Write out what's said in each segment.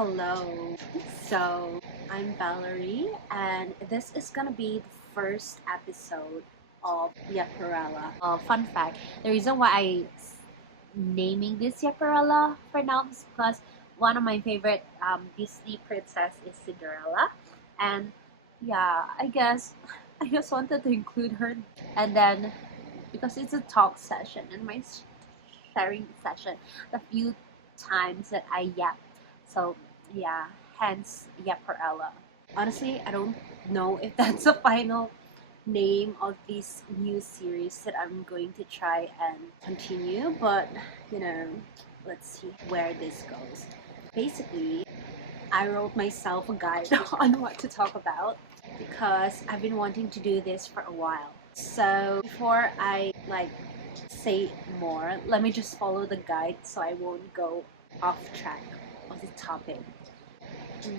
Hello. So, I'm Valerie, and this is gonna be the first episode of Yapperella. Fun fact: the reason why naming this Yapperella for now is because one of my favorite Disney princess is Cinderella, and yeah, I just wanted to include her, and then because it's a talk session and my sharing session, the few times that I yap. So yeah, hence Yapperella. Honestly, I don't know if that's the final name of this new series that I'm going to try and continue, but you know, let's see where this goes. Basically, I wrote myself a guide on what to talk about because I've been wanting to do this for a while. So before I say more, let me just follow the guide so I won't go off track of the topic.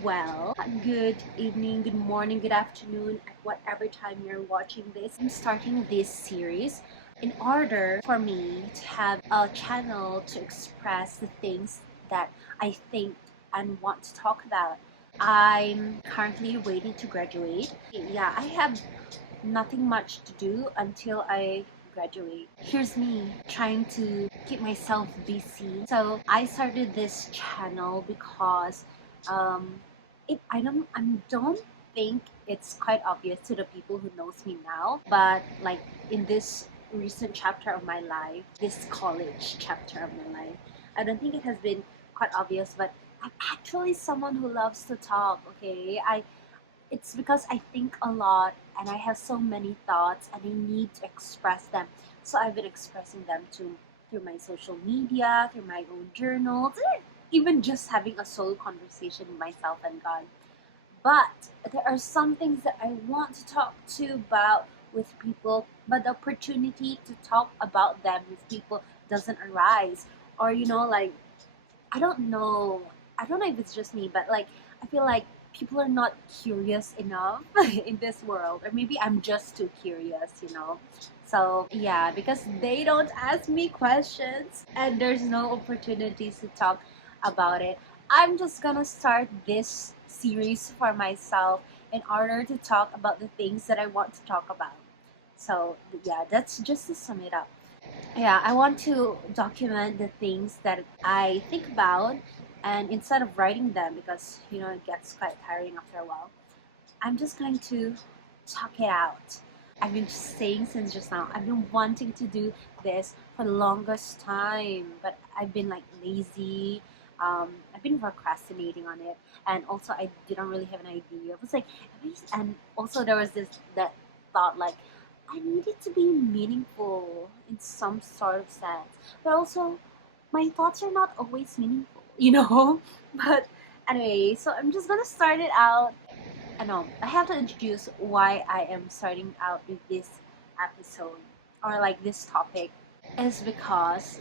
Well, good evening, good morning, good afternoon, at whatever time you're watching this. I'm starting this series in order for me to have a channel to express the things that I think and want to talk about. I'm currently waiting to graduate. Yeah, I have nothing much to do until I graduate. Here's me trying to keep myself busy. So I started this channel because um, I don't think it's quite obvious to the people who knows me now, but like in this recent chapter of my life, this college chapter of my life, I don't think it has been quite obvious, but I'm actually someone who loves to talk. Okay, it's because I think a lot and I have so many thoughts and I need to express them. So I've been expressing them through my social media, through my own journals, even just having a solo conversation with myself and God. But there are some things that I want to talk to about with people, but the opportunity to talk about them with people doesn't arise. Or I don't know. I don't know if it's just me, but I feel like people are not curious enough in this world, or maybe I'm just too curious. So yeah, because they don't ask me questions and there's no opportunities to talk about it. I'm just gonna start this series for myself in order to talk about the things that I want to talk about. So yeah, that's just to sum it up. Yeah, I want to document the things that I think about, and instead of writing them, because it gets quite tiring after a while, I'm just going to talk it out. I've been saying since just now, I've been wanting to do this for the longest time, but I've been lazy. I've been procrastinating on it, and also I didn't really have an idea. It was and also there was that thought I need it to be meaningful in some sort of sense, but also my thoughts are not always meaningful. But anyway, so I'm just gonna start it out. I know I have to introduce why I am starting out with this episode or this topic is because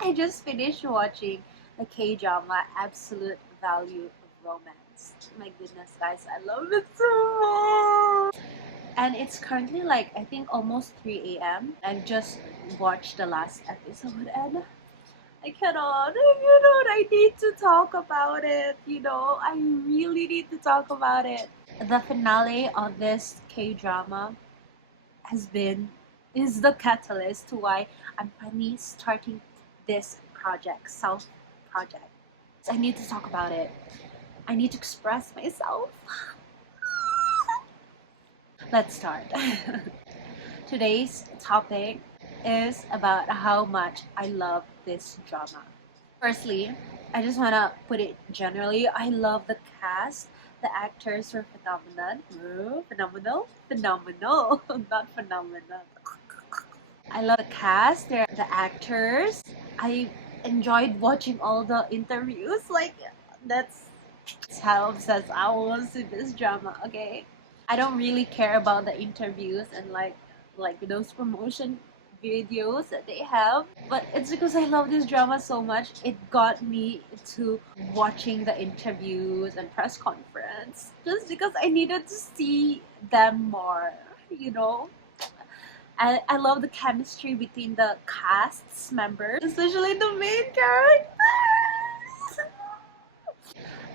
I just finished watching the K-drama Absolute Value of Romance. My goodness, guys, I love it so much. And it's currently I think almost 3 a.m. I've just watched the last episode and I need to talk about it. I really need to talk about it. The finale of this K-drama has been is the catalyst to why I'm finally starting this self project. So I need to talk about it. I need to express myself. Let's start. Today's topic is about how much I love this drama. Firstly, I just want to put it generally. I love the cast. The actors were phenomenal. Phenomenal, not phenomenal. I love the cast. They're the actors. I enjoyed watching all the interviews. That's how obsessed I was with this drama. Okay, I don't really care about the interviews and those promotion videos that they have, but it's because I love this drama so much. It got me to watching the interviews and press conference just because I needed to see them more. You know, I love the chemistry between the cast's members, especially the main character.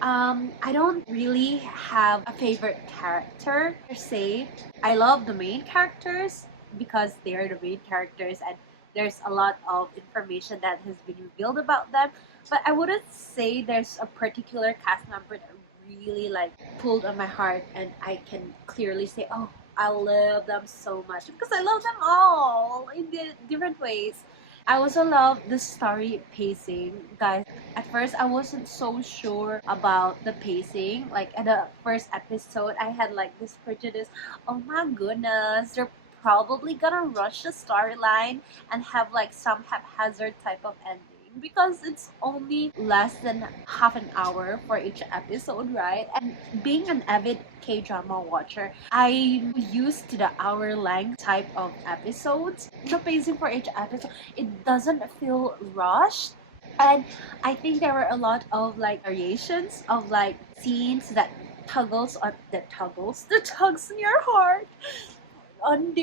I don't really have a favorite character per se. I love the main characters because they are the main characters and there's a lot of information that has been revealed about them. But I wouldn't say there's a particular cast member that really like pulled on my heart and I can clearly say, oh, I love them so much because I love them all in different ways. I also love the story pacing, guys. At first, I wasn't so sure about the pacing. Like at the first episode, I had like this prejudice. Oh my goodness, they're probably gonna rush the storyline and have like some haphazard type of ending because it's only less than half an hour for each episode, right? And being an avid K-drama watcher, I'm used to the hour length type of episodes. The pacing for each episode, it doesn't feel rushed. And I think there were a lot of like variations of like scenes that tugs in your heart on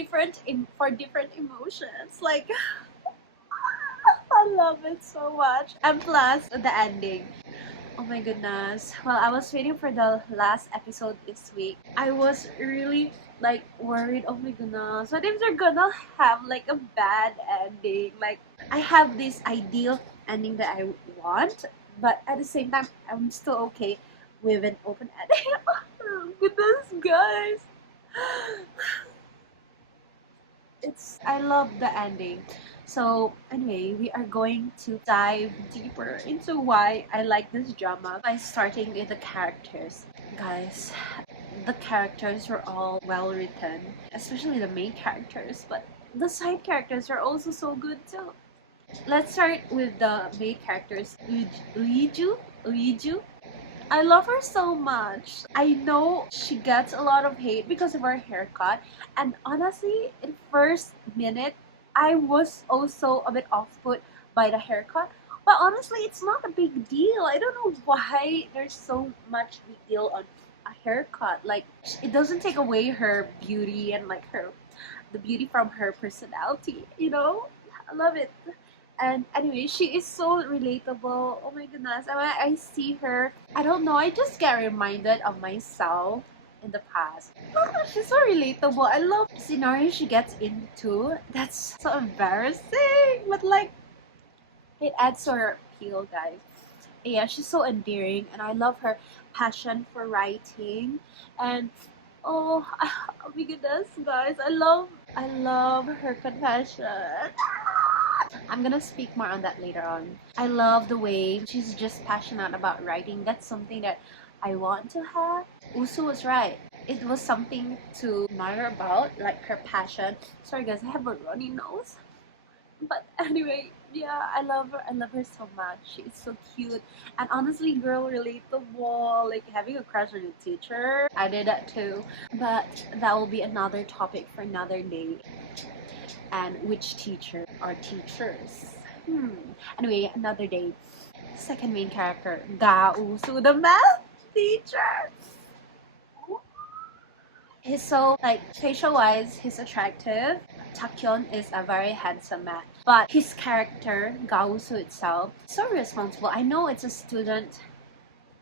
for different emotions. Like I love it so much. And plus the ending. Oh my goodness. Well, I was waiting for the last episode this week. I was really like worried. Oh my goodness. What if they're gonna have like a bad ending? Like I have this ideal ending that I want, but at the same time I'm still okay with an open ending. Oh goodness, guys. I love the ending. So anyway, we are going to dive deeper into why I like this drama by starting with the characters. Guys, the characters were all well written, especially the main characters, but the side characters are also so good too. Let's start with the main characters, Uiju. I love her so much. I know she gets a lot of hate because of her haircut. And honestly, in first minute, I was also a bit off put by the haircut. But honestly, it's not a big deal. I don't know why there's so much big deal on a haircut. Like, it doesn't take away her beauty and like the beauty from her personality, you know? I love it. And anyway, she is so relatable. Oh my goodness. And when I see her, I don't know, I just get reminded of myself in the past. She's so relatable. I love the scenario she gets into. That's so embarrassing. But like, it adds to her appeal, guys. Yeah, she's so endearing. And I love her passion for writing. And oh, oh my goodness, guys. I love her confession. I'm gonna speak more on that later on. I love the way she's just passionate about writing. That's something that I want to have. Usu was right. It was something to admire about, like her passion. Sorry guys, I have a runny nose. But anyway, yeah, I love her. I love her so much. She's so cute. And honestly, girl, relatable. Like having a crush on a teacher. I did that too. But that will be another topic for another day. And which teacher are teachers? Anyway, another day. Second main character, Gausu, the math teacher. He's so like facial wise, he's attractive. Takyon is a very handsome man, but his character, Gausu itself, so responsible. I know it's a student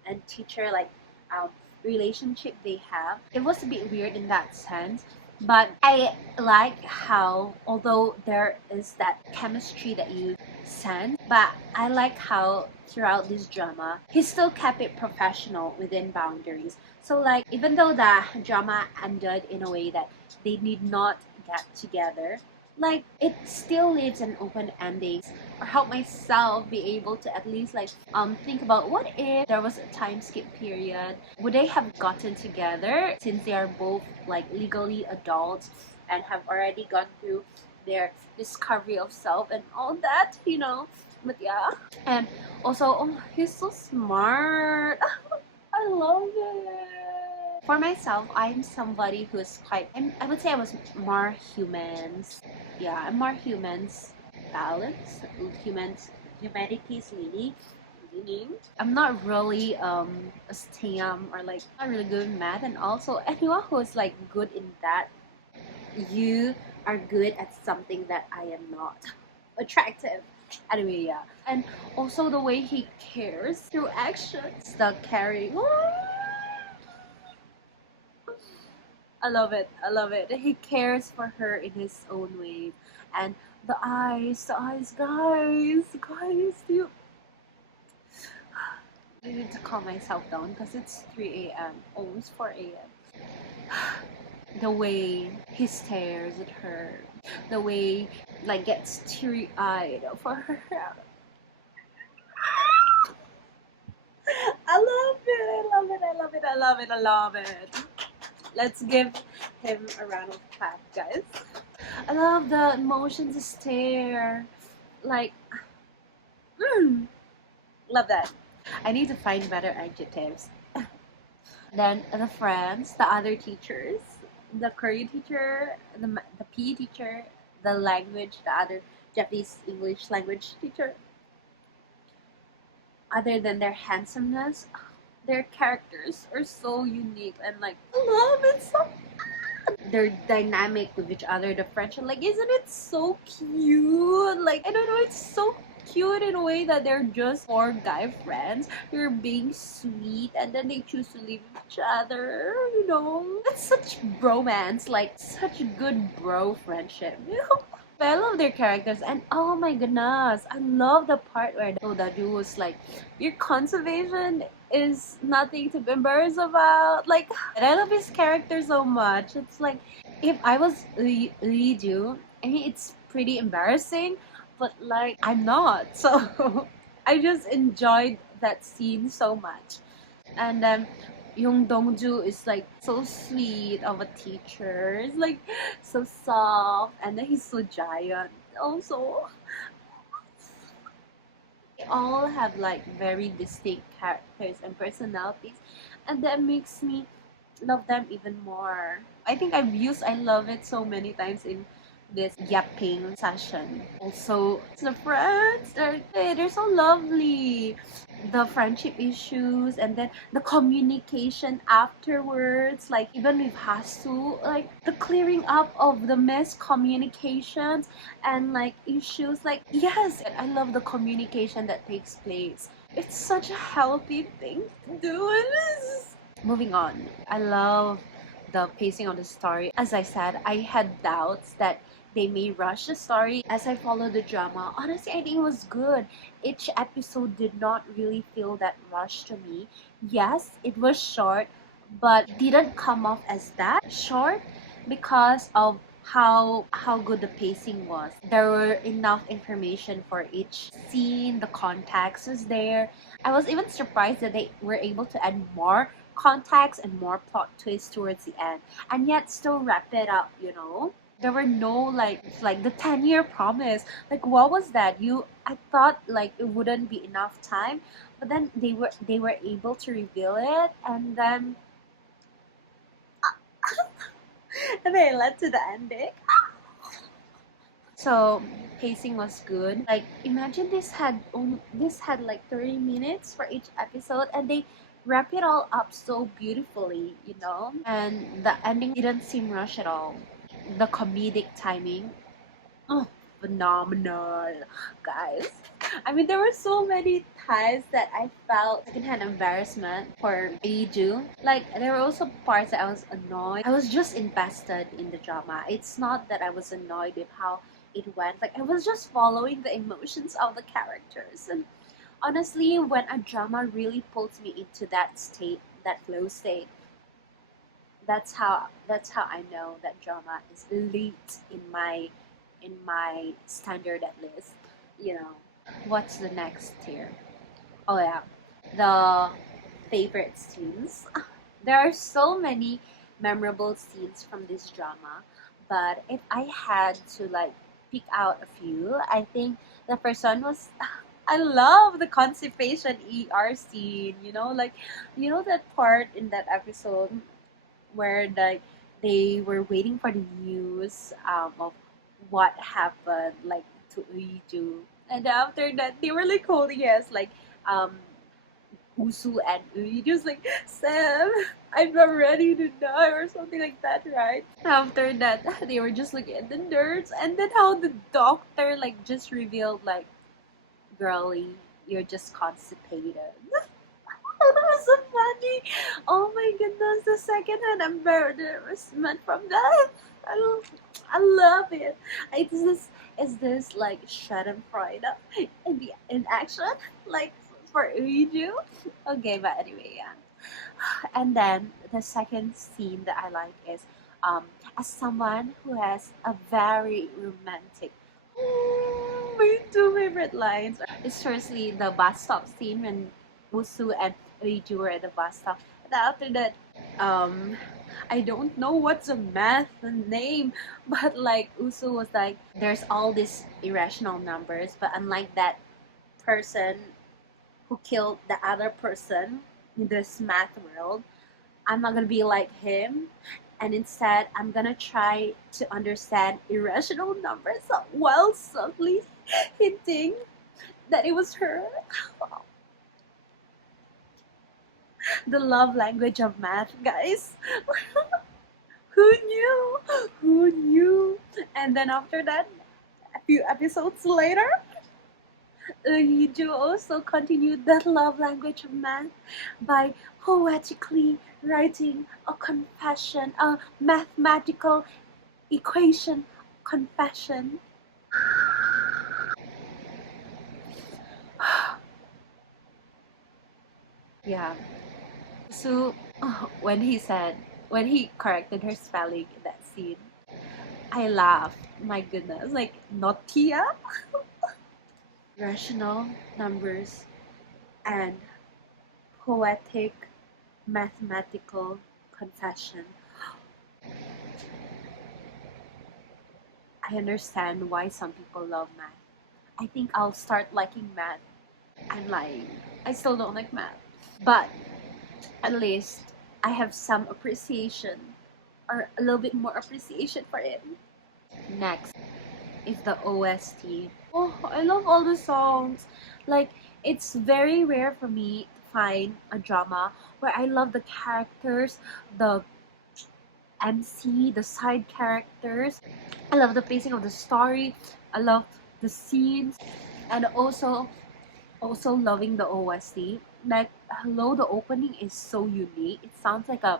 and teacher like um, relationship they have. It was a bit weird in that sense, but I like how although there is that chemistry that you sense, but I like how throughout this drama he still kept it professional within boundaries. So like even though the drama ended in a way that they did not get together, like it still leaves an open ending or help myself be able to at least like think about what if there was a time skip period, would they have gotten together since they are both like legally adults and have already gone through their discovery of self and all that, you know. But yeah, and also oh, he's so smart. I love it. For myself, I'm somebody who's I would say I was more humans. Yeah, I'm more humans balance. Humanities leaning. I'm not really a STEM or like not really good in math, and also anyone who is like good in that, you are good at something that I am not. Attractive. Anyway, yeah. And also the way he cares through actions, the caring. I love it. I love it. He cares for her in his own way. And the eyes, guys, you. I need to calm myself down because it's 3 a.m., almost 4 a.m. The way he stares at her, the way like gets teary-eyed for her. I love it. I love it. I love it. I love it. I love it. Let's give him a round of clap, guys. I love the emotions stare. Like, love that. I need to find better adjectives. Then the friends, the other teachers, the Korean teacher, the PE teacher, the language, the other Japanese English language teacher. Other than their handsomeness, their characters are so unique and like I love it so. They're dynamic with each other. The friendship, like, isn't it so cute? Like, I don't know, it's so cute in a way that they're just four guy friends. They're being sweet, and then they choose to leave each other. You know, that's such bromance, like such good bro friendship. You know. I love their characters, and oh my goodness, I love the part where Daju was like, "Your conservation is nothing to be embarrassed about." Like, and I love his character so much. It's like, if I was Lee Ju, I mean, it's pretty embarrassing, but like, I'm not. So, I just enjoyed that scene so much. And then Yung Dongju is like so sweet of a teacher. It's like so soft, and then he's so giant. Also, they all have like very distinct characters and personalities, and that makes me love them even more. I think I've used I love it so many times in this yapping session. Also, the friends, they're so lovely. The friendship issues and then the communication afterwards, like even with Hasu, like the clearing up of the miscommunications and like issues. Like, yes, I love the communication that takes place. It's such a healthy thing to do. Moving on, I love the pacing of the story. As I said, I had doubts that they may rush the story as I followed the drama. Honestly, I think it was good. Each episode did not really feel that rushed to me. Yes, it was short, but it didn't come off as that short because of how good the pacing was. There were enough information for each scene, the context was there. I was even surprised that they were able to add more context and more plot twists towards the end, and yet still wrap it up, you know. There were no like the 10-year promise. Like, what was that? I thought like it wouldn't be enough time, but then they were able to reveal it, and then and they led to the ending. So pacing was good. Like, imagine this had like 30 minutes for each episode, and they wrap it all up so beautifully, you know. And the ending didn't seem rushed at all. The comedic timing, oh, phenomenal, guys. I mean, there were so many times that I felt secondhand embarrassment for Iju. Like, there were also parts that I was annoyed. I was just invested in the drama. It's not that I was annoyed with how it went. Like, I was just following the emotions of the characters. And honestly, when a drama really pulls me into that state, that flow state, that's how I know that drama is elite in my standard at least. You know, what's the next tier? Oh yeah, the favorite scenes. There are so many memorable scenes from this drama, but if I had to like pick out a few, I think the first one was I love the constipation ER scene. You know, like that part in that episode where they were waiting for the news of what happened like to Uiju, and after that they were like holding hands like um Usu and Uiju's like, Sam, I'm not ready to die or something like that, right? After that they were just looking at the nurse, and then how the doctor like just revealed like girly, you're just constipated. That was so funny. Oh my goodness, the second-hand embarrassment from that. I, lo- I love it. Is this like Schadenfreude in action, like for Uju? Okay, but anyway, yeah. And then the second scene that I like is as someone who has a very romantic. My two favorite lines. It's firstly the bus stop scene when Usu and Uiju were at the bus stop. And after that, um, I don't know what's a math name, but like Usu was like, there's all these irrational numbers, but unlike that person who killed the other person in this math world, I'm not gonna be like him, and instead I'm gonna try to understand irrational numbers while subtly hinting that it was her. The love language of math, guys. Who knew? Who knew? And then after that, a few episodes later, Yuju also continued that love language of math by poetically writing a confession, a mathematical equation confession. Yeah. So when he corrected her spelling in that scene, I laughed. My goodness, like Notia, rational numbers, and poetic mathematical confession. I understand why some people love math. I think I'll start liking math. I'm lying. I still don't like math. But at least I have some appreciation or a little bit more appreciation for it. Next is the OST. Oh, I love all the songs. Like, it's very rare for me to find a drama where I love the characters, the MC, the side characters. I love the pacing of the story. I love the scenes, and also loving the OST. Like, hello, the opening is so unique. It sounds like a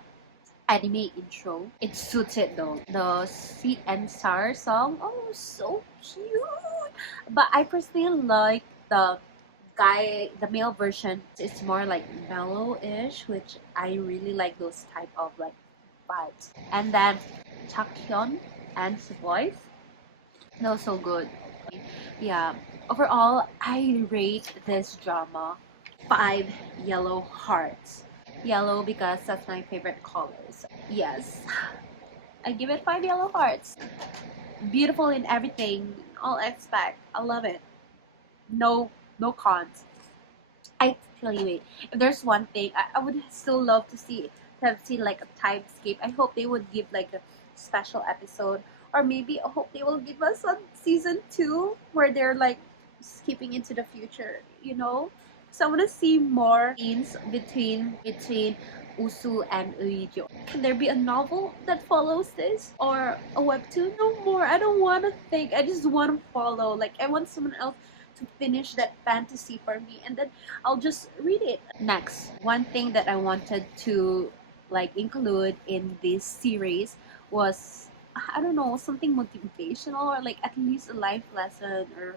anime intro. It suits it though. The Sweet and Sour song, oh, so cute. But I personally like the male version. It's more like mellow-ish, which I really like those type of like vibes. And then Chakhyun and his voice, that was so good. Yeah. Overall, I rate this drama 5 yellow hearts. Yellow because that's my favorite colors. Yes, I give it 5 yellow hearts. Beautiful in everything, all aspect. I love it. No, no cons. I tell you, wait. If there's one thing, I would still love to have seen like a time skip. I hope they would give like a special episode, or maybe I hope they will give us a season 2 where they're like skipping into the future. You know, so I want to see more scenes between Usu and Uijo. Can there be a novel that follows this or a webtoon? No more. I don't want to think. I just want to follow. Like I want someone else to finish that fantasy for me, and then I'll just read it. Next, one thing that I wanted to like include in this series was, I don't know, something motivational or like at least a life lesson, or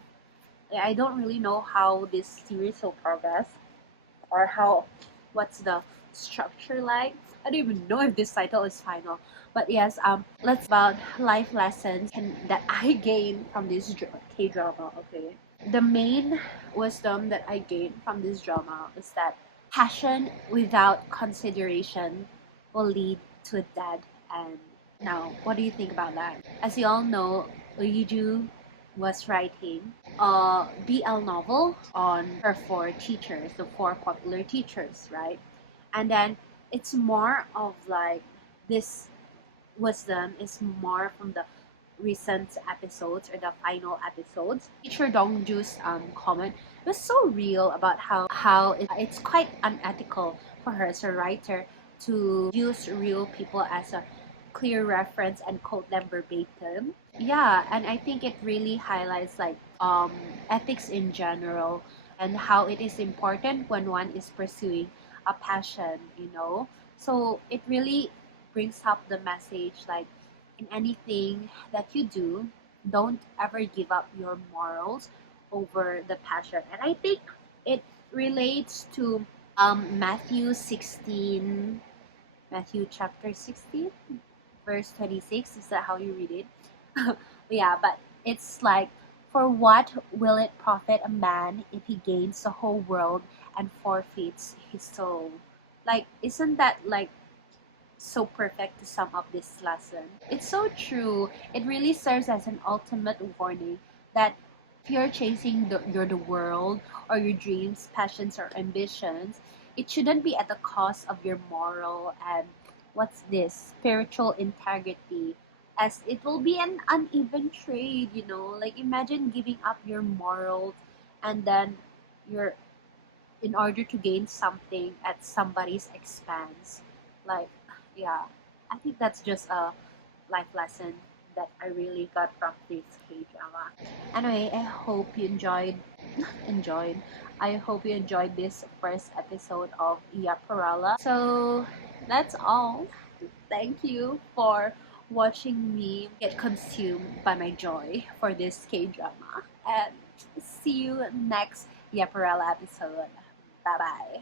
I don't really know how this series will progress or how what's the structure like. I don't even know if this title is final. But yes, let's about life lessons and that I gained from this K drama. Okay, the main wisdom that I gained from this drama is that passion without consideration will lead to a dead end. Now, what do you think about that? As you all know, Uiju was writing a BL novel on her 4 teachers, the 4 popular teachers, right? And then it's more of like this wisdom is more from the recent episodes or the final episodes. Teacher Dongju's comment was so real about how it's quite unethical for her as a writer to use real people as a clear reference and quote them verbatim. Yeah, and I think it really highlights like ethics in general and how it is important when one is pursuing a passion, you know. So it really brings up the message like in anything that you do, don't ever give up your morals over the passion. And I think it relates to Matthew 16, Matthew chapter 16, verse 26. Is that how you read it? Yeah, but it's like, for what will it profit a man if he gains the whole world and forfeits his soul? Like, isn't that like so perfect to sum up this lesson? It's so true. It really serves as an ultimate warning that if you're chasing the world or your dreams, passions, or ambitions, it shouldn't be at the cost of your moral and what's this spiritual integrity, as it will be an uneven trade, you know. Like imagine giving up your morals and then you're in order to gain something at somebody's expense. Like, yeah, I think that's just a life lesson that I really got from this K drama. Anyway, I hope you enjoyed. I hope you enjoyed this first episode of Yapperella. So that's all. Thank you for watching me get consumed by my joy for this K drama. And see you next Yapperella episode. Bye bye.